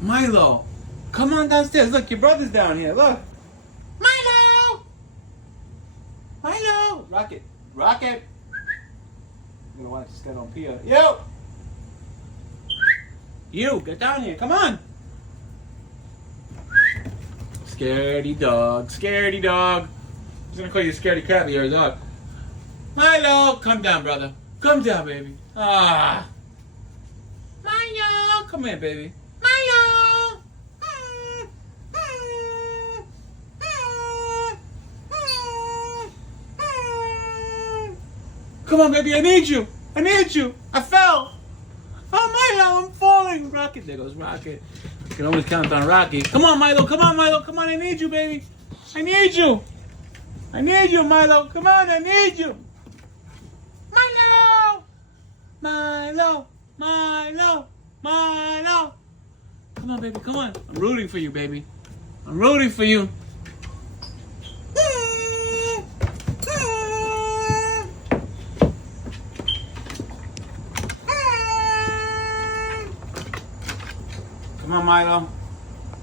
Milo, come on downstairs. Look, your brother's down here. Look. Milo! Milo! Rocket. Rocket. I'm gonna watch this guy on Pia. Yo! You, get down here. Come on. Scaredy dog. Scaredy dog. I'm gonna call you Scaredy cat, but you're a dog. Milo, come down, brother. Come down, baby. Ah. Milo, come here, baby. Milo. Come on, baby. I need you. I need you. I fell. Oh, Milo, I'm falling. Rocket. There goes Rocket. You can always count on Rocky. Come on, Milo. Come on, Milo. Come on. I need you, baby. I need you. I need you, Milo. Come on. I need you. Milo. Milo. Milo. Milo. Come on, baby. Come on. I'm rooting for you, baby. I'm rooting for you. Come on, Milo.